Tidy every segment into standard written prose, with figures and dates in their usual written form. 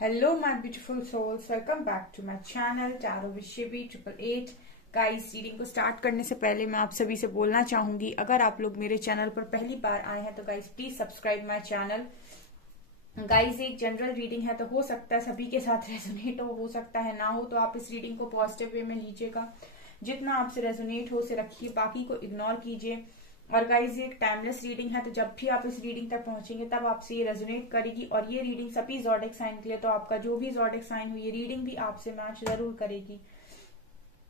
Hello my beautiful souls, welcome back to my channel Tarot with Shivi 888। Guys, reading को start करने से पहले मैं आप सभी से बोलना चाहूंगी, अगर आप लोग मेरे चैनल पर पहली बार आए हैं तो guys please subscribe my channel. Guys, एक जनरल रीडिंग है तो हो सकता है सभी के साथ रेजोनेट हो सकता है ना हो, तो आप इस रीडिंग को पॉजिटिव वे में लीजिएगा। जितना आपसे रेजोनेट हो उसे रखिए, बाकी को इग्नोर कीजिए। और गाइज, ये एक टाइमलेस रीडिंग है, तो जब भी आप इस रीडिंग तक पहुंचेंगे तब आपसे ये रेजोनेट करेगी। और ये रीडिंग सभी ज़ोडिएक साइन के लिए, तो आपका जो भी ज़ोडिएक साइन हो ये रीडिंग भी आपसे मैच जरूर करेगी।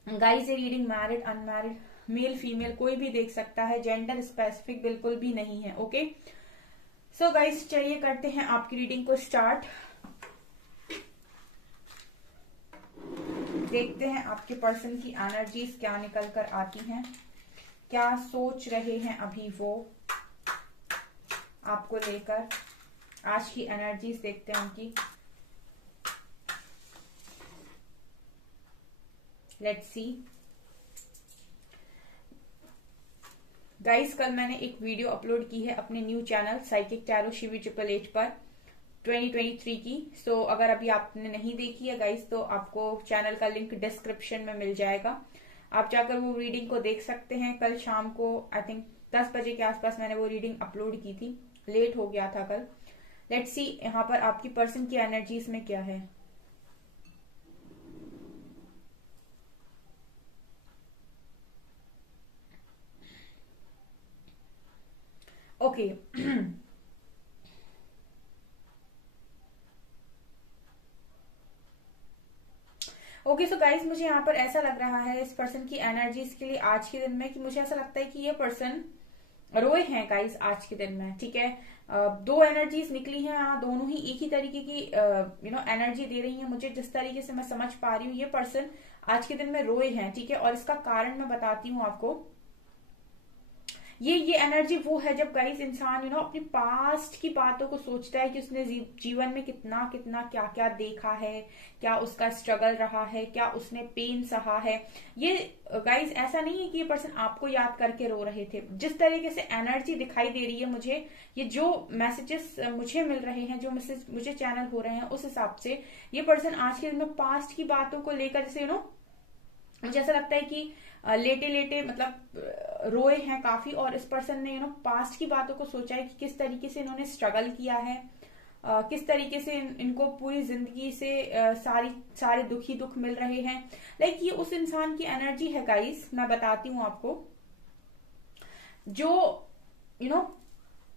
गाइज, ये reading married, unmarried, male female कोई भी देख सकता है, जेंडर स्पेसिफिक बिल्कुल भी नहीं है। ओके, सो गाइज चलिए करते हैं आपकी रीडिंग को स्टार्ट। देखते हैं आपके पर्सन की एनर्जीज क्या निकल कर आती हैं, क्या सोच रहे हैं अभी वो आपको लेकर। आज की एनर्जीज देखते हैं उनकी। Let's see. गाइस, कल मैंने एक वीडियो अपलोड की है अपने new channel psychic tarot Shivi 888 पर 2023 की। सो अगर अभी आपने नहीं देखी है गाइस, तो आपको चैनल का लिंक डिस्क्रिप्शन में मिल जाएगा, आप जाकर वो रीडिंग को देख सकते हैं। कल शाम को आई थिंक 10 बजे के आसपास मैंने वो रीडिंग अपलोड की थी, लेट हो गया था कल। लेट्स सी यहाँ पर आपकी पर्सन की एनर्जीज में क्या है। ओके ओके, सो गाइस, मुझे यहाँ पर ऐसा लग रहा है इस पर्सन की एनर्जीज के लिए आज के दिन में, कि मुझे ऐसा लगता है कि ये पर्सन रोए हैं गाइस आज के दिन में। ठीक है, दो एनर्जीज निकली हैं, दोनों ही एक ही तरीके की एनर्जी दे रही हैं मुझे। जिस तरीके से मैं समझ पा रही हूँ, ये पर्सन आज के दिन में रोए हैं। ठीक है, और इसका कारण मैं बताती हूँ आपको। ये एनर्जी वो है जब गाइस इंसान अपनी पास्ट की बातों को सोचता है कि उसने जीवन में कितना कितना क्या क्या देखा है, क्या उसका स्ट्रगल रहा है, क्या उसने पेन सहा है। ये गाइस ऐसा नहीं है कि ये पर्सन आपको याद करके रो रहे थे। जिस तरीके से एनर्जी दिखाई दे रही है मुझे, ये जो मैसेजेस मुझे मिल रहे हैं, जो मैसेज मुझे चैनल हो रहे हैं, उस हिसाब से ये पर्सन आज के दिन में पास्ट की बातों को लेकर जैसे मुझे ऐसा लगता है कि लेटे लेटे मतलब रोए हैं काफी। और इस पर्सन ने पास्ट की बातों को सोचा है कि किस तरीके से इन्होंने स्ट्रगल किया है, किस तरीके से इनको पूरी जिंदगी से सारे दुख ही दुख मिल रहे हैं। लाइक ये उस इंसान की एनर्जी है गाइस, मैं बताती हूँ आपको, जो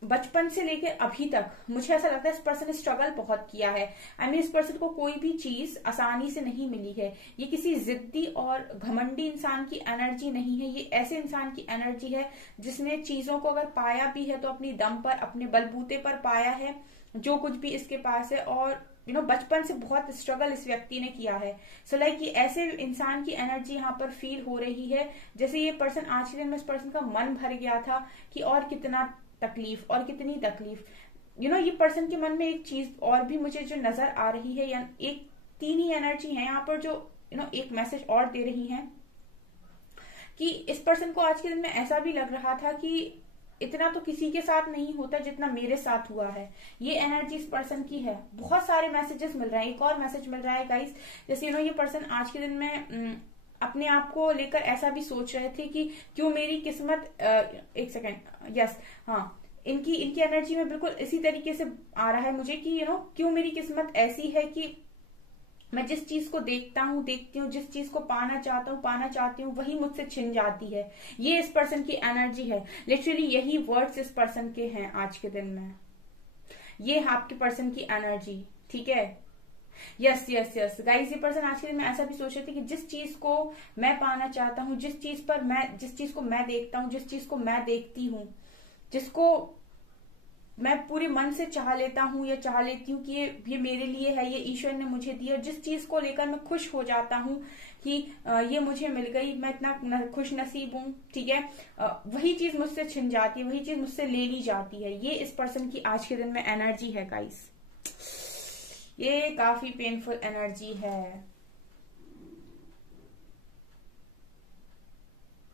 बचपन से लेकर अभी तक मुझे ऐसा लगता है इस पर्सन ने स्ट्रगल बहुत किया है। आई मीन इस पर्सन को कोई भी चीज आसानी से नहीं मिली है। ये किसी जिद्दी और घमंडी इंसान की एनर्जी नहीं है, ये ऐसे इंसान की एनर्जी है जिसने चीजों को अगर पाया भी है तो अपनी दम पर, अपने बलबूते पर पाया है जो कुछ भी इसके पास है। और बचपन से बहुत स्ट्रगल इस व्यक्ति ने किया है। सो लाइक ये ऐसे इंसान की एनर्जी यहाँ पर फील हो रही है जैसे ये पर्सन आज के दिन में इस पर्सन का मन भर गया था कि और कितना तकलीफ और कितनी तकलीफ। ये पर्सन के मन में एक चीज और भी मुझे जो नजर आ रही है, या एक तीन ही एनर्जी है यहाँ पर जो एक मैसेज और दे रही है कि इस पर्सन को आज के दिन में ऐसा भी लग रहा था कि इतना तो किसी के साथ नहीं होता जितना मेरे साथ हुआ है। ये एनर्जी इस पर्सन की है। बहुत सारे मैसेजेस मिल रहे हैं। एक और मैसेज मिल रहा है गाइस, जैसे ये पर्सन आज के दिन में अपने आप को लेकर ऐसा भी सोच रहे थे कि क्यों मेरी किस्मत एक सेकेंड, यस, हाँ, इनकी एनर्जी में बिल्कुल इसी तरीके से आ रहा है मुझे कि क्यों मेरी किस्मत ऐसी है कि मैं जिस चीज को देखती हूँ, जिस चीज को पाना चाहती हूँ वही मुझसे छिन जाती है। ये इस पर्सन की एनर्जी है। लिटरली यही वर्ड्स इस पर्सन के हैं आज के दिन में। ये आपके पर्सन की एनर्जी। ठीक है, यस यस यस गाइस, ये पर्सन आज के दिन में ऐसा भी सोच रहे थे कि जिस चीज को मैं पाना चाहता हूँ, जिस चीज को मैं देखता हूँ, जिस चीज को मैं देखती हूँ, जिसको मैं पूरे मन से चाह लेता हूँ या चाह लेती हूँ कि ये मेरे लिए है, ये ईश्वर ने मुझे दिया, जिस चीज को लेकर मैं खुश हो जाता हूँ कि ये मुझे मिल गई, मैं इतना खुश नसीब हूँ। ठीक है, वही चीज मुझसे छिन जाती है, वही चीज मुझसे ले ली जाती है। ये इस पर्सन की आज के दिन में एनर्जी है गाइस। ये काफी पेनफुल एनर्जी है।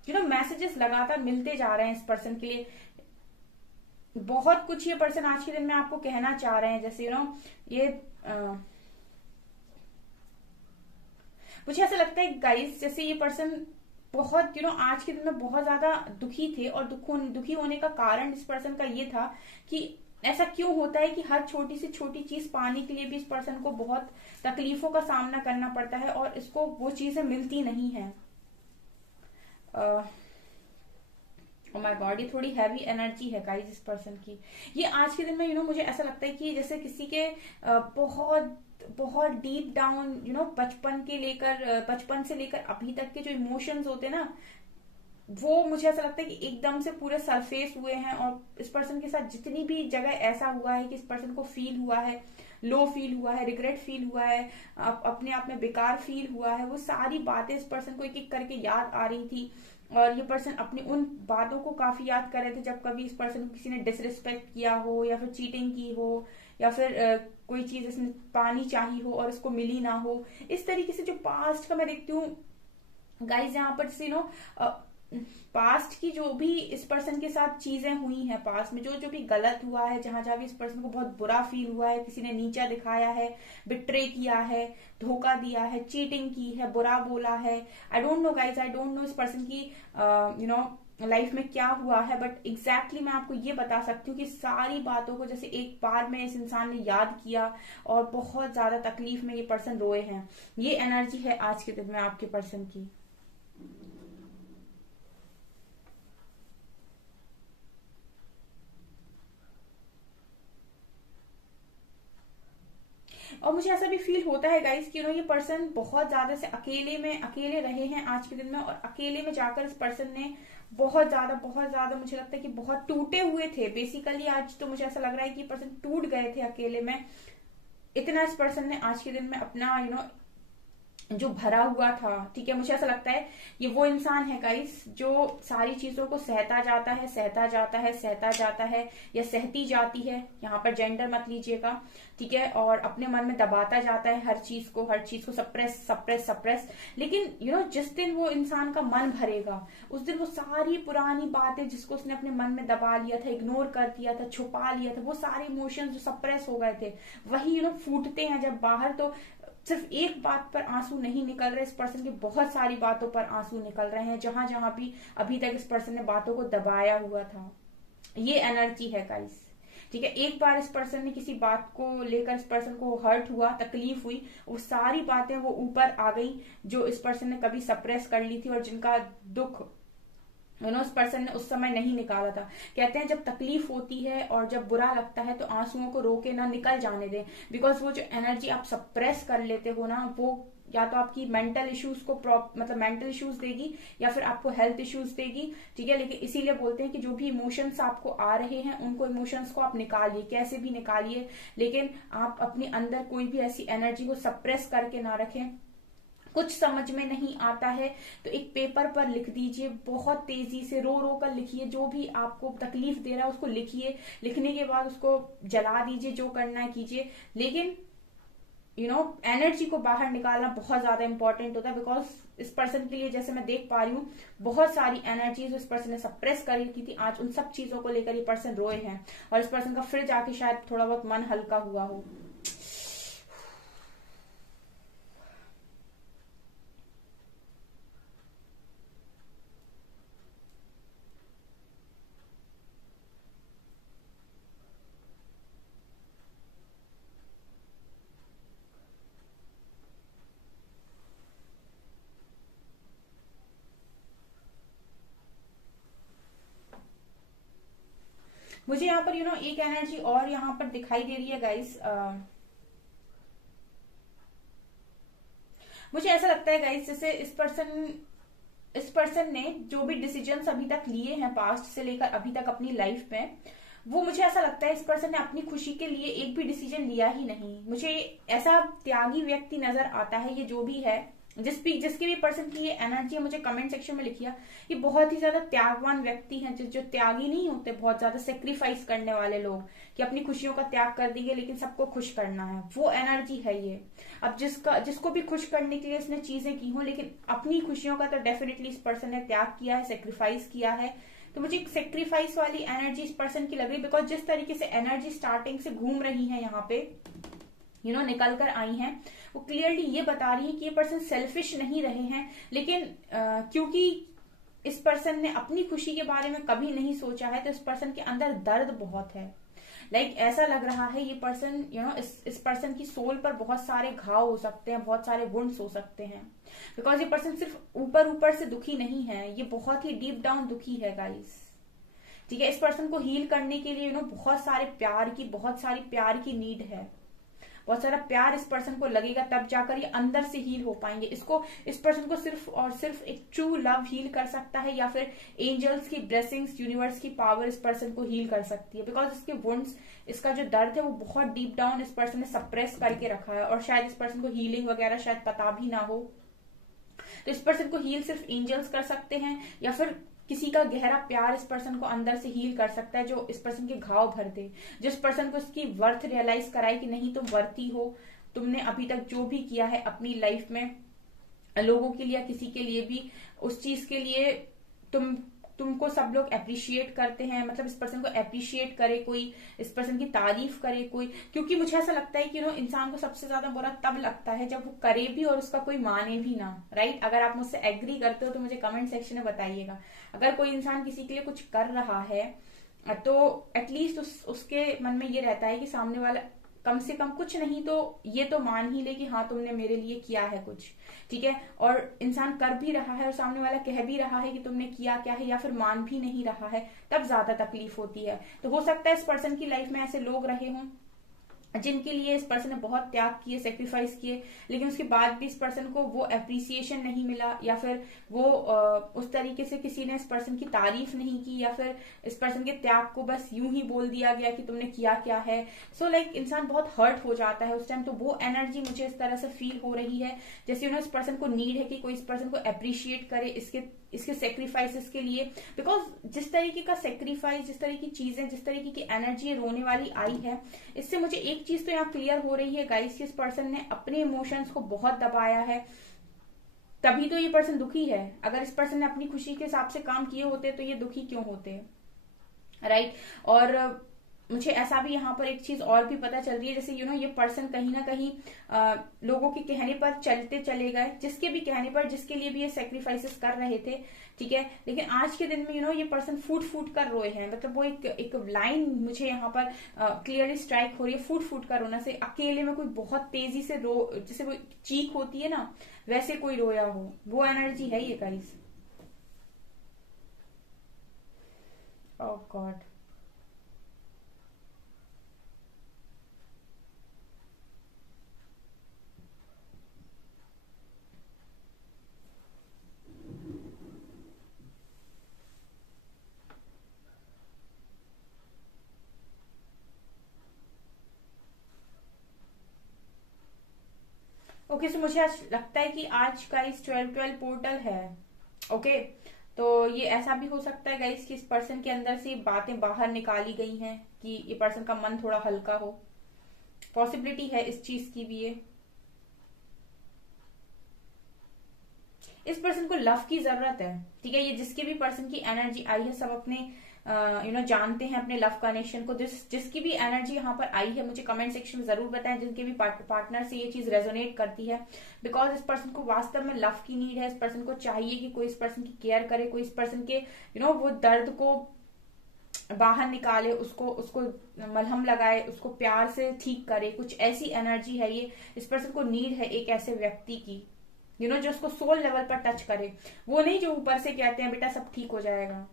मैसेजेस लगातार मिलते जा रहे हैं इस पर्सन के लिए। बहुत कुछ ये पर्सन आज के दिन में आपको कहना चाह रहे हैं। जैसे ये मुझे ऐसा लगता है गाइस, जैसे ये पर्सन बहुत आज के दिन में बहुत ज्यादा दुखी थे, और दुखी होने का कारण इस पर्सन का ये था कि ऐसा क्यों होता है कि हर छोटी से छोटी चीज पाने के लिए भी इस पर्सन को बहुत तकलीफों का सामना करना पड़ता है, और इसको वो चीजें मिलती नहीं है। ओह माय गॉड, ये थोड़ी हैवी एनर्जी है गाइस इस पर्सन की। ये आज के दिन में मुझे ऐसा लगता है कि जैसे किसी के बहुत बहुत डीप डाउन बचपन से लेकर अभी तक के जो इमोशंस होते हैं ना, वो मुझे ऐसा लगता है कि एकदम से पूरे सरफेस हुए हैं, और इस पर्सन के साथ जितनी भी जगह ऐसा हुआ है कि इस पर्सन को फील हुआ है, लो फील हुआ है, रिग्रेट फील हुआ है, अपने आप में बेकार फील हुआ है, वो सारी बातें इस पर्सन को एक एक करके याद आ रही थी। और ये पर्सन अपनी उन बातों को काफी याद कर रहे थे जब कभी इस पर्सन को किसी ने डिसरिस्पेक्ट किया हो, या फिर चीटिंग की हो, या फिर कोई चीज इसने पानी चाहिए हो और इसको मिली ना हो। इस तरीके से जो पास्ट का मैं देखती हूँ गाइज, यहाँ पर पास्ट की जो भी इस पर्सन के साथ चीजें हुई हैं, पास्ट में जो जो भी गलत हुआ है, जहां जहां भी इस पर्सन को बहुत बुरा फील हुआ है, किसी ने नीचा दिखाया है, बिट्रे किया है, धोखा दिया है, चीटिंग की है, बुरा बोला है, I don't know guys, I don't know इस पर्सन की लाइफ में क्या हुआ है, बट एग्जैक्टली मैं आपको ये बता सकती हूँ कि सारी बातों को जैसे एक बार में इस इंसान ने याद किया, और बहुत ज्यादा तकलीफ में ये पर्सन रोए हैं। ये एनर्जी है आज के दिन में आपके पर्सन की। और मुझे ऐसा भी फील होता है गाइस कि ये पर्सन बहुत ज्यादा से अकेले रहे हैं आज के दिन में, और अकेले में जाकर इस पर्सन ने बहुत ज्यादा मुझे लगता है कि बहुत टूटे हुए थे बेसिकली। आज तो मुझे ऐसा लग रहा है कि पर्सन टूट गए थे अकेले में, इतना इस पर्सन ने आज के दिन में अपना जो भरा हुआ था। ठीक है, मुझे ऐसा लगता है ये वो इंसान है गाइस जो सारी चीजों को सहता जाता है, या सहती जाती है, यहाँ पर जेंडर मत लीजिएगा, ठीक है, और अपने मन में दबाता जाता है हर चीज को सप्रेस। लेकिन जिस दिन वो इंसान का मन भरेगा, उस दिन वो सारी पुरानी बातें जिसको उसने अपने मन में दबा लिया था, इग्नोर कर दिया था, छुपा लिया था, वो सारे इमोशंस जो सप्रेस हो गए थे, वही फूटते हैं जब बाहर। तो सिर्फ एक बात पर आंसू नहीं निकल रहे इस पर्सन के, बहुत सारी बातों पर आंसू निकल रहे हैं, जहां जहां भी अभी तक इस पर्सन ने बातों को दबाया हुआ था। ये एनर्जी है गाइस, ठीक है। एक बार इस पर्सन ने किसी बात को लेकर इस पर्सन को हर्ट हुआ, तकलीफ हुई, वो सारी बातें वो ऊपर आ गई जो इस पर्सन ने कभी सप्रेस कर ली थी, और जिनका दुख उस पर्सन ने उस समय नहीं निकाला था। कहते हैं जब तकलीफ होती है और जब बुरा लगता है तो आंसुओं को रोके ना, निकल जाने दें, बिकॉज वो जो एनर्जी आप सप्रेस कर लेते हो ना, वो या तो आपकी मेंटल इश्यूज को मेंटल इश्यूज देगी, या फिर आपको हेल्थ इश्यूज देगी, ठीक है। लेकिन इसीलिए बोलते हैं कि जो भी इमोशंस आपको आ रहे हैं, उनको इमोशंस को आप निकालिए, कैसे भी निकालिए, लेकिन आप अपने अंदर कोई भी ऐसी एनर्जी को सप्रेस करके ना रखें। कुछ समझ में नहीं आता है तो एक पेपर पर लिख दीजिए, बहुत तेजी से रो कर लिखिए, जो भी आपको तकलीफ दे रहा है उसको लिखिए, लिखने के बाद उसको जला दीजिए, जो करना है कीजिए, लेकिन एनर्जी को बाहर निकालना बहुत ज्यादा इंपॉर्टेंट होता है। बिकॉज इस पर्सन के लिए जैसे मैं देख पा रही हूँ, बहुत सारी एनर्जीज इस पर्सन ने सप्रेस कर रखी थी, आज उन सब चीजों को लेकर ये पर्सन रोए हैं, और इस पर्सन का फिर जाके शायद थोड़ा बहुत मन हल्का हुआ हो। मुझे यहाँ पर एक एनर्जी और यहाँ पर दिखाई दे रही है गाइस। मुझे ऐसा लगता है गाइस जैसे इस पर्सन ने जो भी डिसीजंस अभी तक लिए हैं पास्ट से लेकर अभी तक अपनी लाइफ में, वो मुझे ऐसा लगता है इस पर्सन ने अपनी खुशी के लिए एक भी डिसीजन लिया ही नहीं। मुझे ऐसा त्यागी व्यक्ति नजर आता है, ये जो भी है, जिसके भी पर्सन की ये एनर्जी है, मुझे कमेंट सेक्शन में लिखिए। ये बहुत ही ज्यादा त्यागवान व्यक्ति हैं, जो त्यागी नहीं होते, बहुत ज्यादा सेक्रीफाइस करने वाले लोग, कि अपनी खुशियों का त्याग कर देंगे लेकिन सबको खुश करना है, वो एनर्जी है ये। अब जिसको भी खुश करने के लिए इसने चीजें की हो, लेकिन अपनी खुशियों का तो डेफिनेटली इस पर्सन ने त्याग किया है, सेक्रीफाइस किया है। तो मुझे एक सेक्रीफाइस वाली एनर्जी इस पर्सन की लग रही, बिकॉज जिस तरीके से एनर्जी स्टार्टिंग से घूम रही है यहाँ पे निकल कर आई हैं, वो क्लियरली ये बता रही है कि ये पर्सन सेल्फिश नहीं रहे हैं, लेकिन क्योंकि इस पर्सन ने अपनी खुशी के बारे में कभी नहीं सोचा है, तो इस पर्सन के अंदर दर्द बहुत है। ऐसा लग रहा है ये पर्सन इस पर्सन की सोल पर बहुत सारे घाव हो सकते हैं, बहुत सारे वुंड्स हो सकते हैं, बिकॉज ये पर्सन सिर्फ ऊपर ऊपर से दुखी नहीं है, ये बहुत ही डीप डाउन दुखी है गाइस। ठीक है, इस पर्सन को हील करने के लिए बहुत सारी प्यार की नीड है, बहुत सारा प्यार इस पर्सन को लगेगा, तब जाकर ये अंदर से हील हो पाएंगे। इस पर्सन को सिर्फ और सिर्फ एक ट्रू लव हील कर सकता है, या फिर एंजल्स की ब्लेसिंग्स, यूनिवर्स की पावर इस पर्सन को हील कर सकती है, बिकॉज इसके वुंड्स, इसका जो दर्द है वो बहुत डीप डाउन इस पर्सन ने सप्रेस करके रखा है, और शायद इस पर्सन को हीलिंग वगैरह शायद पता भी ना हो। तो इस पर्सन को हील सिर्फ एंजल्स कर सकते हैं, या फिर किसी का गहरा प्यार इस पर्सन को अंदर से हील कर सकता है, जो इस पर्सन के घाव भर दे, जिस पर्सन को इसकी वर्थ रियलाइज कराए कि नहीं तुम वर्ती हो, तुमने अभी तक जो भी किया है अपनी लाइफ में लोगों के लिए या किसी के लिए भी, उस चीज के लिए तुमको सब लोग अप्रिशिएट करते हैं। मतलब इस पर्सन को अप्रिशिएट करे कोई, इस पर्सन की तारीफ करे कोई, क्योंकि मुझे ऐसा लगता है कि इंसान को सबसे ज्यादा बुरा तब लगता है जब वो करे भी और उसका कोई माने भी ना। राइट, अगर आप मुझसे एग्री करते हो तो मुझे कमेंट सेक्शन में बताइएगा। अगर कोई इंसान किसी के लिए कुछ कर रहा है तो एटलीस्ट उसके मन में ये रहता है कि सामने वाला कम से कम कुछ नहीं तो ये तो मान ही ले कि हाँ तुमने मेरे लिए किया है कुछ। ठीक है, और इंसान कर भी रहा है और सामने वाला कह भी रहा है कि तुमने किया क्या है, या फिर मान भी नहीं रहा है, तब ज्यादा तकलीफ होती है। तो हो सकता है इस पर्सन की लाइफ में ऐसे लोग रहे हों जिनके लिए इस पर्सन ने बहुत त्याग किए, सेक्रीफाइस किए, लेकिन उसके बाद भी इस पर्सन को वो एप्रिसिएशन नहीं मिला, या फिर वो उस तरीके से किसी ने इस पर्सन की तारीफ नहीं की, या फिर इस पर्सन के त्याग को बस यूं ही बोल दिया गया कि तुमने किया क्या है। सो इंसान बहुत हर्ट हो जाता है उस टाइम। तो वो एनर्जी मुझे इस तरह से फील हो रही है जैसे इस पर्सन को नीड है कि कोई इस पर्सन को अप्रिशिएट करे इसके सेक्रीफाइसेस के लिए, बिकॉज जिस तरीके का सेक्रीफाइस, जिस तरह की चीजें, जिस तरीके की एनर्जी रोने वाली आई है, इससे मुझे एक चीज तो यहाँ क्लियर हो रही है गाइस कि इस पर्सन ने अपने इमोशंस को बहुत दबाया है, तभी तो ये पर्सन दुखी है। अगर इस पर्सन ने अपनी खुशी के हिसाब से काम किए होते तो ये दुखी क्यों होते। राइट, और मुझे ऐसा भी यहाँ पर एक चीज और भी पता चल रही है, जैसे ये पर्सन कहीं ना कहीं लोगों के कहने पर चलते चले गए, जिसके भी कहने पर, जिसके लिए भी ये सेक्रीफाइसेस कर रहे थे। ठीक है, लेकिन आज के दिन में ये पर्सन फूट फूट कर रोए हैं। मतलब वो एक लाइन मुझे यहाँ पर क्लियरली स्ट्राइक हो रही है, फूट फूट कर रोना से, अकेले में कोई बहुत तेजी से जैसे वो चीख होती है ना, वैसे कोई रोया हो, वो एनर्जी है ये गाइस। ओह गॉड, ओके, सो मुझे आज लगता है कि आज का इस 12-12 पोर्टल है। ओके, तो ये ऐसा भी हो सकता है गाइस कि इस पर्सन के अंदर से बातें बाहर निकाली गई हैं कि ये पर्सन का मन थोड़ा हल्का हो। पॉसिबिलिटी है इस चीज की भी ये। इस पर्सन को लव की जरूरत है। ठीक है, ये जिसके भी पर्सन की एनर्जी आई है, सब अपने जानते हैं अपने लव कनेक्शन को। जिसकी भी एनर्जी यहाँ पर आई है, मुझे कमेंट सेक्शन में जरूर बताएं जिनके भी पार्टनर से ये चीज रेजोनेट करती है, बिकॉज इस पर्सन को वास्तव में लव की नीड है। इस पर्सन को चाहिए कि कोई इस पर्सन की केयर करे, कोई इस पर्सन के वो दर्द को बाहर निकाले, उसको मलहम लगाए, उसको प्यार से ठीक करे। कुछ ऐसी एनर्जी है ये। इस पर्सन को नीड है एक ऐसे व्यक्ति की जो उसको सोल लेवल पर टच करे। वो नहीं जो ऊपर से कहते हैं बेटा सब ठीक हो जाएगा,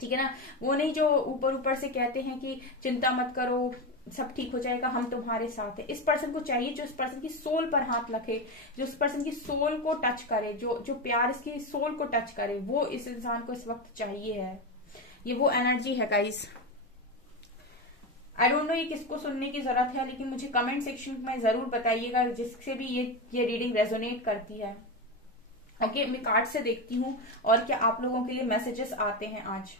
ठीक है ना, वो नहीं जो ऊपर से कहते हैं कि चिंता मत करो सब ठीक हो जाएगा, हम तुम्हारे साथ है। इस पर्सन को चाहिए जो इस पर्सन की सोल पर हाथ रखे, जो इस पर्सन की सोल को टच करे, जो प्यार इसकी सोल को टच करे, वो इस इंसान को इस वक्त चाहिए है। ये वो एनर्जी है गाइस। आई डोंट नो ये किसको सुनने की जरूरत है, लेकिन मुझे कमेंट सेक्शन में जरूर बताइएगा जिससे भी ये रीडिंग रेजोनेट करती है। ओके, मैं कार्ड से देखती हूँ और क्या आप लोगों के लिए मैसेजेस आते हैं आज।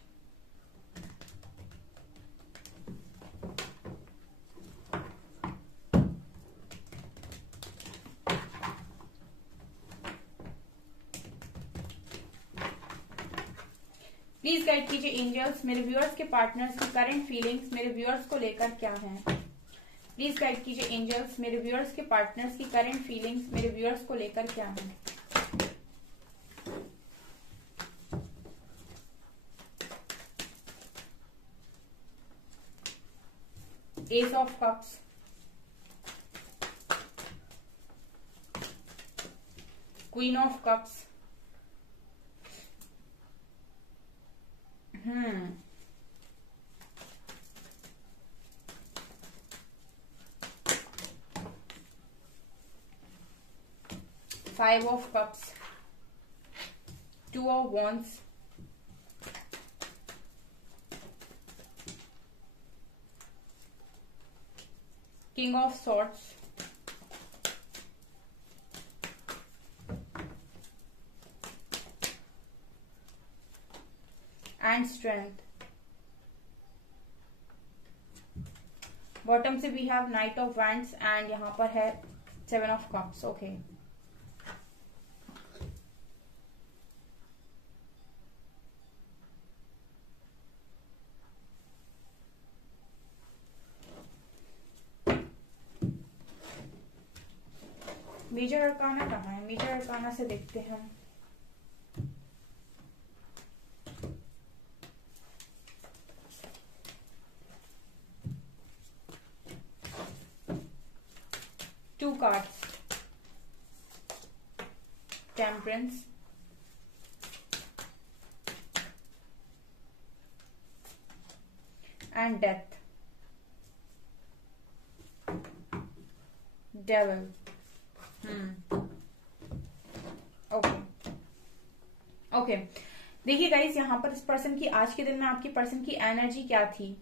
प्लीज गाइड कीजिए एंजल्स, मेरे व्यूअर्स के पार्टनर्स की करंट फीलिंग्स मेरे व्यूअर्स को लेकर क्या हैं। प्लीज गाइड कीजिए एंजल्स, मेरे व्यूअर्स के पार्टनर्स की करंट फीलिंग्स मेरे व्यूअर्स को लेकर क्या है। S of cups, queen of cups, 5 of cups, 2 of wands, king of swords, and strength। Bottom से we have knight of wands and यहाँ पर है 7 of cups. Okay, major arcana कहाँ है? मेजर अरकाना से देखते हैं हम। Two cards, temperance, and death, devil. Okay, देखिए गाइस, यहाँ पर इस पर्सन की आज के दिन में आपकी पर्सन की एनर्जी क्या थी।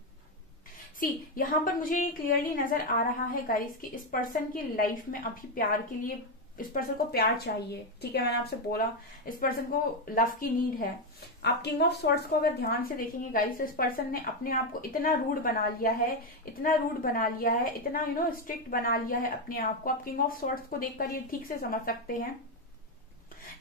सी, यहाँ पर मुझे ये क्लियरली नजर आ रहा है गाइस कि इस पर्सन की लाइफ में अभी प्यार के लिए, इस पर्सन को प्यार चाहिए। ठीक है, मैंने आपसे बोला इस पर्सन को लव की नीड है। आप किंग ऑफ स्वॉर्ड्स को अगर ध्यान से देखेंगे गाइस, तो इस पर्सन ने अपने आप को इतना रूड बना लिया है, इतना रूड बना लिया है, इतना स्ट्रिक्ट बना लिया है अपने आप को। आप किंग ऑफ स्वॉर्ड्स को देखकर ये ठीक से समझ सकते हैं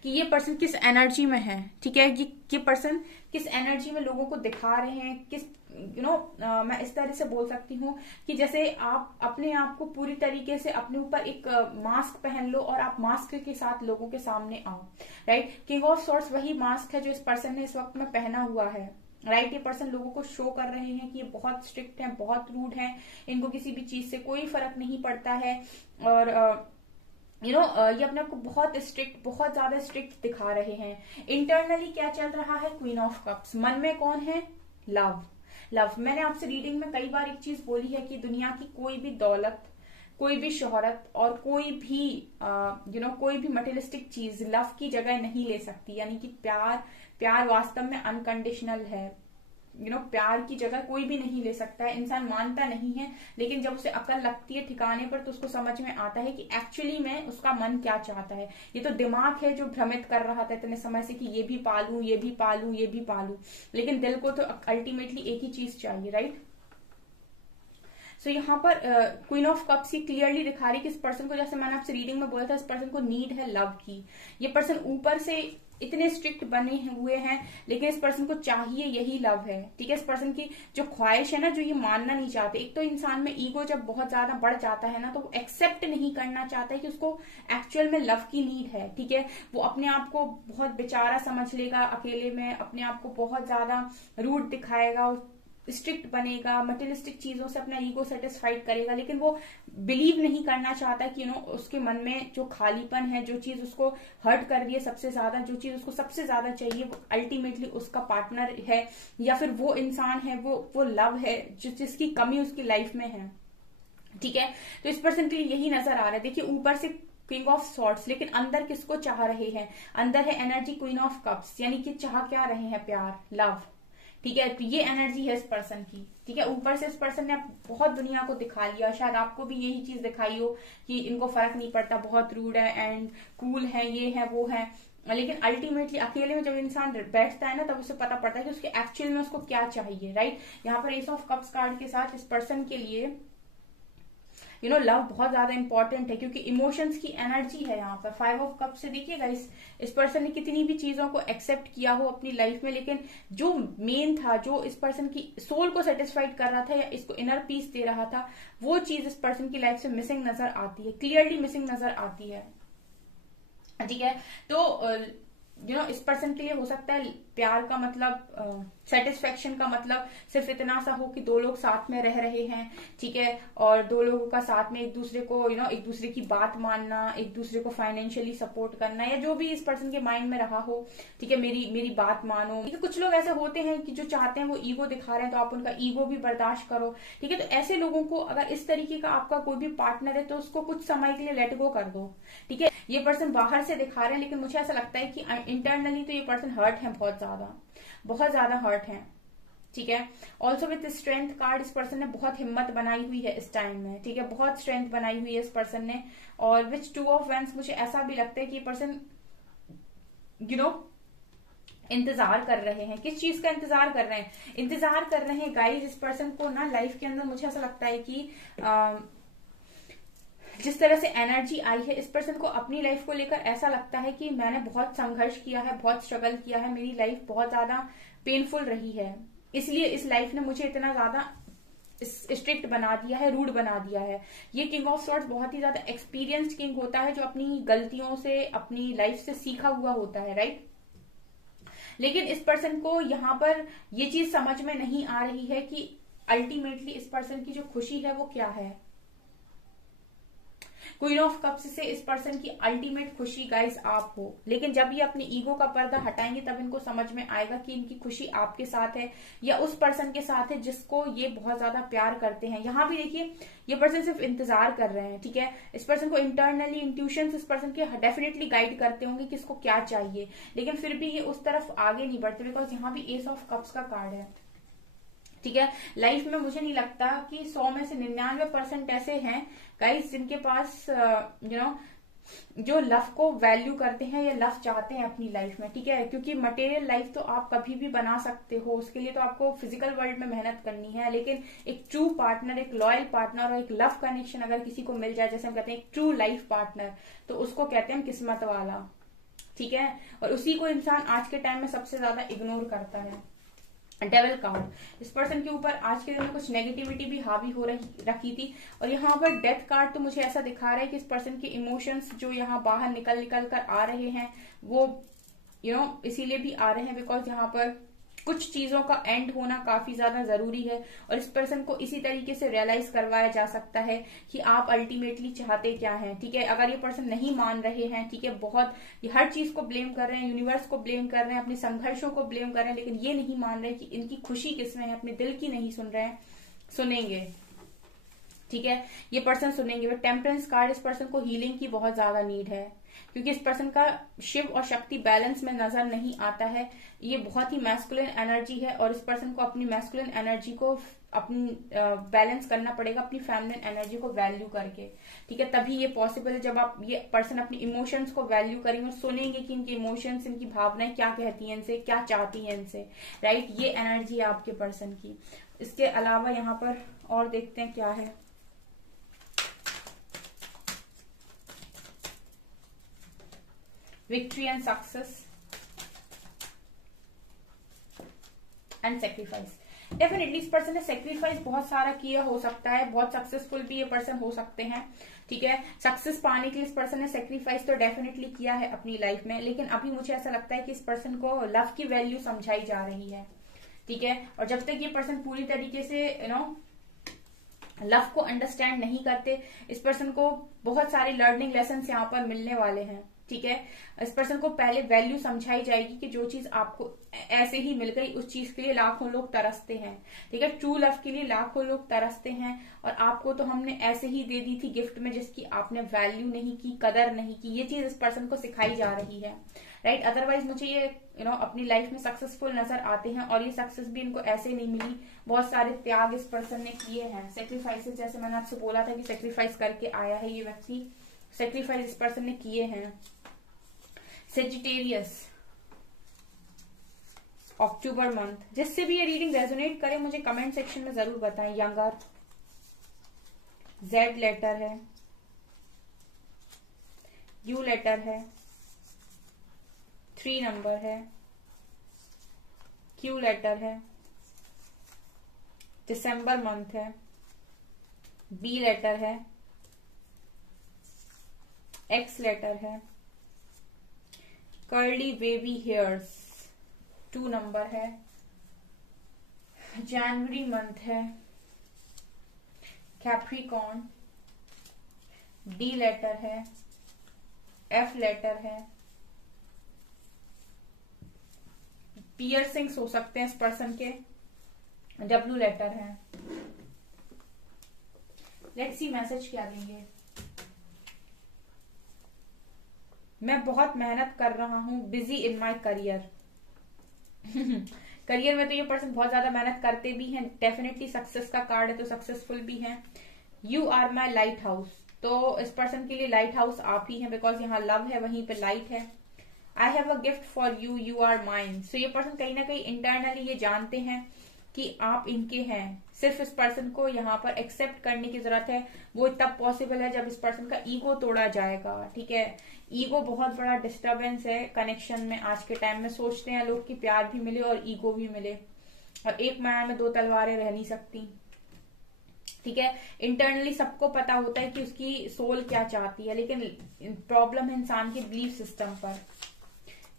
कि ये पर्सन किस एनर्जी में है। ठीक है, ये पर्सन किस एनर्जी में लोगों को दिखा रहे हैं, किस मैं इस तरह से बोल सकती हूँ कि जैसे आप अपने आप को पूरी तरीके से अपने ऊपर एक मास्क पहन लो और आप मास्क के साथ लोगों के सामने आओ। राइट, किंग ऑफ स्वॉर्ड्स वही मास्क है जो इस पर्सन ने इस वक्त में पहना हुआ है। राइट, ये पर्सन लोगों को शो कर रहे हैं कि ये बहुत स्ट्रिक्ट है, बहुत रूड है, इनको किसी भी चीज से कोई फर्क नहीं पड़ता है। और ये अपने आप को बहुत स्ट्रिक्ट, बहुत ज्यादा स्ट्रिक्ट दिखा रहे हैं। इंटरनली क्या चल रहा है? Queen of cups. मन में कौन है? लव। लव, मैंने आपसे रीडिंग में कई बार एक चीज बोली है कि दुनिया की कोई भी दौलत, कोई भी शोहरत और कोई भी कोई भी मटेरियलिस्टिक चीज लव की जगह नहीं ले सकती। यानी कि प्यार वास्तव में अनकंडीशनल है। प्यार की जगह कोई भी नहीं ले सकता है। इंसान मानता नहीं है, लेकिन जब उसे अकल लगती है ठिकाने पर तो उसको समझ में आता है कि एक्चुअली में उसका मन क्या चाहता है। ये तो दिमाग है जो भ्रमित कर रहा था इतने समय से कि ये भी पालूं, ये भी पालूं, ये भी पालूं, लेकिन दिल को तो अल्टीमेटली एक ही चीज चाहिए। राइट, सो यहाँ पर queen of cups he clearly दिखा रही कि इस पर्सन को, जैसे मैंने आपसे रीडिंग में बोला था, इस पर्सन को नीड है लव की। ये पर्सन ऊपर से इतने स्ट्रिक्ट बने हुए हैं, लेकिन इस पर्सन को चाहिए यही लव है। ठीक है, इस पर्सन की जो ख्वाहिश है ना, जो ये मानना नहीं चाहते। एक तो इंसान में ईगो जब बहुत ज्यादा बढ़ जाता है ना, तो वो एक्सेप्ट नहीं करना चाहता है कि उसको एक्चुअल में लव की नीड है। ठीक है, वो अपने आप को बहुत बेचारा समझ लेगा, अकेले में अपने आप को बहुत ज्यादा रूड दिखाएगा, स्ट्रिक्ट बनेगा, मटेरियलिस्टिक चीजों से अपना ईगो सेटिस्फाइड करेगा, लेकिन वो बिलीव नहीं करना चाहता कि उसके मन में जो खालीपन है, जो चीज उसको हर्ट कर रही है सबसे ज्यादा, जो चीज उसको सबसे ज्यादा चाहिए, वो अल्टीमेटली उसका पार्टनर है या फिर वो इंसान है, वो लव है जिसकी कमी उसकी लाइफ में है। ठीक है, तो इस पर्सन के लिए यही नजर आ रहा है। देखिए, ऊपर से किंग ऑफ स्वॉर्ड्स, लेकिन अंदर किसको चाह रहे हैं? अंदर है एनर्जी क्वीन ऑफ कप्स, यानी कि चाह क्या रहे हैं? प्यार, लव। ठीक है, तो ये एनर्जी है इस पर्सन की। ठीक है, ऊपर से इस पर्सन ने बहुत दुनिया को दिखा लिया, शायद आपको भी यही चीज दिखाई हो कि इनको फर्क नहीं पड़ता, बहुत रूड है एंड कूल है, ये है वो है, लेकिन अल्टीमेटली अकेले में जब इंसान बैठता है ना, तब उसे पता पड़ता है कि उसके एक्चुअल में उसको क्या चाहिए। राइट, यहाँ पर एस ऑफ कप्स कार्ड के साथ इस पर्सन के लिए लव बहुत ज्यादा इंपॉर्टेंट है, क्योंकि इमोशंस की एनर्जी है यहाँ पर। 5 ऑफ कप से देखिएगा इस पर्सन ने कितनी भी चीजों को एक्सेप्ट किया हो अपनी लाइफ में, लेकिन जो मेन था, जो इस पर्सन की सोल को सेटिस्फाइड कर रहा था या इसको इनर पीस दे रहा था, वो चीज इस पर्सन की लाइफ से मिसिंग नजर आती है, क्लियरली मिसिंग नजर आती है। ठीक है, तो इस पर्सन के लिए हो सकता है प्यार का मतलब, सेटिस्फेक्शन का मतलब सिर्फ इतना सा हो कि 2 लोग साथ में रह रहे हैं, ठीक है, और 2 लोगों का साथ में एक दूसरे को एक दूसरे की बात मानना, एक दूसरे को फाइनेंशियली सपोर्ट करना, या जो भी इस पर्सन के माइंड में रहा हो, ठीक है, मेरी बात मानो। ठीक है, कुछ लोग ऐसे होते हैं कि जो चाहते हैं वो ईगो दिखा रहे हैं, तो आप उनका ईगो भी बर्दाश्त करो। ठीक है, तो ऐसे लोगों को अगर इस तरीके का आपका कोई भी पार्टनर है तो उसको कुछ समय के लिए लेट गो कर दो। ठीक है, ये पर्सन बाहर से दिखा रहे हैं, लेकिन मुझे ऐसा लगता है कि इंटरनली तो ये पर्सन हर्ट है, बहुत ज्यादा हर्ट है। ठीक है, ऑल्सो विथ स्ट्रेंथ कार्ड, इस पर्सन ने बहुत हिम्मत बनाई हुई है इस टाइम में। ठीक है, बहुत स्ट्रेंथ बनाई हुई है इस पर्सन ने। और विच 2 ऑफ वैंड्स, मुझे ऐसा भी लगता है कि ये पर्सन इंतजार कर रहे हैं। किस चीज का इंतजार कर रहे हैं? इंतजार कर रहे हैं गाइस, इस पर्सन को ना लाइफ के अंदर मुझे ऐसा लगता है कि जिस तरह से एनर्जी आई है, इस पर्सन को अपनी लाइफ को लेकर ऐसा लगता है कि मैंने बहुत संघर्ष किया है, बहुत स्ट्रगल किया है, मेरी लाइफ बहुत ज्यादा पेनफुल रही है, इसलिए इस लाइफ ने मुझे इतना ज्यादा स्ट्रिक्ट बना दिया है, रूड बना दिया है। ये किंग ऑफ सॉर्ड्स बहुत ही ज्यादा एक्सपीरियंस्ड किंग होता है, जो अपनी गलतियों से, अपनी लाइफ से सीखा हुआ होता है, राइट। लेकिन इस पर्सन को यहाँ पर ये चीज समझ में नहीं आ रही है कि अल्टीमेटली इस पर्सन की जो खुशी है वो क्या है। क्वीन ऑफ कप्स से इस पर्सन की अल्टीमेट खुशी गाइस आप हो, लेकिन जब ये अपने ईगो का पर्दा हटाएंगे तब इनको समझ में आएगा कि इनकी खुशी आपके साथ है या उस पर्सन के साथ है जिसको ये बहुत ज्यादा प्यार करते हैं। यहाँ भी देखिए, ये पर्सन सिर्फ इंतजार कर रहे हैं। ठीक है, इस पर्सन को इंटरनली इंट्यूशंस इस पर्सन के डेफिनेटली गाइड करते होंगे कि इसको क्या चाहिए, लेकिन फिर भी ये उस तरफ आगे नहीं बढ़ते, बिकॉज यहाँ भी एस ऑफ कप्स का कार्ड है। ठीक है, लाइफ में मुझे नहीं लगता कि 100 में से 99% ऐसे हैं गाइस जिनके पास जो लव को वैल्यू करते हैं या लव चाहते हैं अपनी लाइफ में। ठीक है, क्योंकि मटेरियल लाइफ तो आप कभी भी बना सकते हो, उसके लिए तो आपको फिजिकल वर्ल्ड में मेहनत करनी है, लेकिन एक ट्रू पार्टनर, एक लॉयल पार्टनर और एक लव कनेक्शन अगर किसी को मिल जाए, जैसे हम कहते हैं एक ट्रू लाइफ पार्टनर, तो उसको कहते हैं किस्मत वाला। ठीक है, और उसी को इंसान आज के टाइम में सबसे ज्यादा इग्नोर करता है। डेविल कार्ड, इस पर्सन के ऊपर आज के दिन में कुछ नेगेटिविटी भी हावी हो रखी थी, और यहाँ पर डेथ कार्ड तो मुझे ऐसा दिखा रहा है कि इस पर्सन के इमोशंस जो यहाँ बाहर निकल कर आ रहे हैं वो इसीलिए भी आ रहे हैं बिकॉज यहाँ पर कुछ चीजों का एंड होना काफी ज्यादा जरूरी है, और इस पर्सन को इसी तरीके से रियलाइज करवाया जा सकता है कि आप अल्टीमेटली चाहते क्या हैं। ठीक है, अगर ये पर्सन नहीं मान रहे हैं, ठीक है, बहुत ये हर चीज को ब्लेम कर रहे हैं, यूनिवर्स को ब्लेम कर रहे हैं, अपने संघर्षों को ब्लेम कर रहे हैं, लेकिन ये नहीं मान रहे कि इनकी खुशी किसमें है, अपने दिल की नहीं सुन रहे हैं, सुनेंगे। ठीक है, ये पर्सन सुनेंगे। वो टेम्परेंस कार्ड, इस पर्सन को हीलिंग की बहुत ज्यादा नीड है, क्योंकि इस पर्सन का शिव और शक्ति बैलेंस में नजर नहीं आता है। ये बहुत ही मैस्कुलिन एनर्जी है, और इस पर्सन को अपनी मैस्कुलिन एनर्जी को अपनी बैलेंस करना पड़ेगा अपनी फेमिनिन एनर्जी को वैल्यू करके। ठीक है, तभी ये पॉसिबल है जब आप ये पर्सन अपनी इमोशंस को वैल्यू करेंगे और सुनेंगे कि इनकी इमोशंस, इनकी भावनाएं क्या कहती हैं इनसे, क्या चाहती हैं इनसे, राइट। ये एनर्जी है आपके पर्सन की। इसके अलावा यहाँ पर और देखते हैं क्या है। Victory and success and sacrifice. Definitely इस पर्सन ने सेक्रीफाइस बहुत सारा किया हो सकता है, बहुत सक्सेसफुल भी ये पर्सन हो सकते हैं। ठीक है, सक्सेस पाने के लिए इस पर्सन ने सेक्रीफाइस तो डेफिनेटली किया है अपनी लाइफ में, लेकिन अभी मुझे ऐसा लगता है कि इस पर्सन को लव की वैल्यू समझाई जा रही है। ठीक है, और जब तक ये पर्सन पूरी तरीके से लव को अंडरस्टैंड नहीं करते, इस पर्सन को बहुत सारे लर्निंग लेसन यहाँ पर मिलने वाले हैं। ठीक है, इस पर्सन को पहले वैल्यू समझाई जाएगी कि जो चीज आपको ऐसे ही मिल गई उस चीज के लिए लाखों लोग तरसते हैं। ठीक है, ट्रू लव के लिए लाखों लोग तरसते हैं, और आपको तो हमने ऐसे ही दे दी थी गिफ्ट में जिसकी आपने वैल्यू नहीं की, कदर नहीं की। ये चीज इस पर्सन को सिखाई जा रही है, राइट। अदरवाइज मुझे ये अपनी लाइफ में सक्सेसफुल नजर आते हैं, और ये सक्सेस भी इनको ऐसे नहीं मिली, बहुत सारे त्याग इस पर्सन ने किए हैं, सेक्रीफाइसेस, जैसे मैंने आपसे बोला था कि सेक्रीफाइस करके आया है ये व्यक्ति, सेक्रीफाइस इस पर्सन ने किए हैं। सेजिटेरियस, अक्टूबर मंथ, जिससे भी ये रीडिंग रेजोनेट करे मुझे कमेंट सेक्शन में जरूर बताएं। यंग अर्थ, Z लेटर है, U लेटर है, 3 नंबर है, Q लेटर है, दिसंबर मंथ है, B लेटर है, X लेटर है, कर्ली बेबी हेयर्स 2 नंबर है, जनवरी मंथ है, कैप्रिकॉर्न, D लेटर है, F लेटर है, पियर्सिंग्स हो सकते हैं इस पर्सन के, W लेटर है। लेट्स सी मैसेज क्या देंगे। मैं बहुत मेहनत कर रहा हूं, busy in my career. Career में तो ये पर्सन बहुत ज्यादा मेहनत करते भी हैं, डेफिनेटली सक्सेस का कार्ड है तो सक्सेसफुल भी हैं। You are my lighthouse, तो इस पर्सन के लिए लाइट हाउस आप ही हैं, बिकॉज यहाँ लव है, वहीं पे लाइट है। I have a gift for you, you are mine. So ये पर्सन कहीं ना कहीं इंटरनली ये जानते हैं कि आप इनके हैं। सिर्फ इस पर्सन को यहाँ पर एक्सेप्ट करने की जरूरत है। वो तब पॉसिबल है जब इस पर्सन का ईगो तोड़ा जाएगा। ठीक है, ईगो बहुत बड़ा डिस्टरबेंस है कनेक्शन में। आज के टाइम में सोचते हैं लोग कि प्यार भी मिले और ईगो भी मिले, और एक मैन में 2 तलवारें रह नहीं सकती। ठीक है, इंटरनली सबको पता होता है कि उसकी सोल क्या चाहती है, लेकिन प्रॉब्लम है इंसान के बिलीफ सिस्टम पर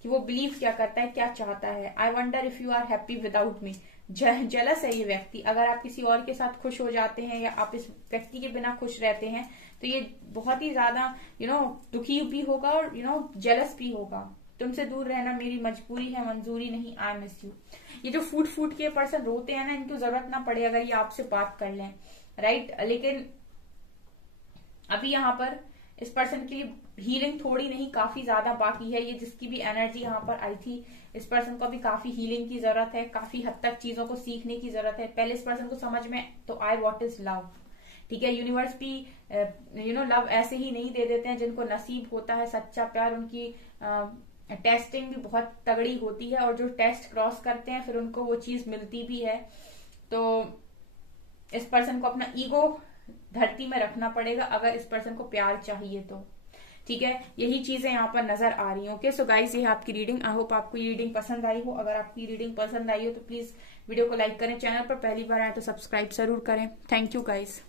कि वो बिलीव क्या करता है, क्या चाहता है। I wonder if you are happy without me. Jealous है ये व्यक्ति। अगर आप किसी और के साथ खुश हो जाते हैं या आप इस व्यक्ति के बिना खुश रहते हैं तो ये बहुत ही ज्यादा दुखी भी होगा और जेलस भी होगा। तुमसे दूर रहना मेरी मजबूरी है, मंजूरी नहीं, आई मिस यू। ये जो फूट फूट के पर्सन रोते हैं ना, इनको जरूरत ना पड़े अगर ये आपसे बात कर लें, राइट। लेकिन अभी यहाँ पर इस पर्सन के लिए हीलिंग थोड़ी नहीं काफी ज्यादा बाकी है। ये जिसकी भी एनर्जी यहाँ पर आई थी, इस पर्सन को भी काफी हीलिंग की जरूरत है, काफी हद तक चीजों को सीखने की जरूरत है। पहले इस पर्सन को समझ में तो आए व्हाट इज लव। ठीक है, यूनिवर्स भी लव ऐसे ही नहीं दे देते हैं जिनको नसीब होता है सच्चा प्यार। उनकी टेस्टिंग भी बहुत तगड़ी होती है, और जो टेस्ट क्रॉस करते हैं फिर उनको वो चीज मिलती भी है। तो इस पर्सन को अपना ईगो धरती में रखना पड़ेगा अगर इस पर्सन को प्यार चाहिए तो। ठीक है, यही चीजें यहाँ पर नजर आ रही हैं। ओके, सो गाइस, ये है आपकी रीडिंग। आई होप आपको ये रीडिंग पसंद आई हो। अगर आपकी रीडिंग पसंद आई हो तो प्लीज वीडियो को लाइक करें, चैनल पर पहली बार आए तो सब्सक्राइब जरूर करें। Thank you guys.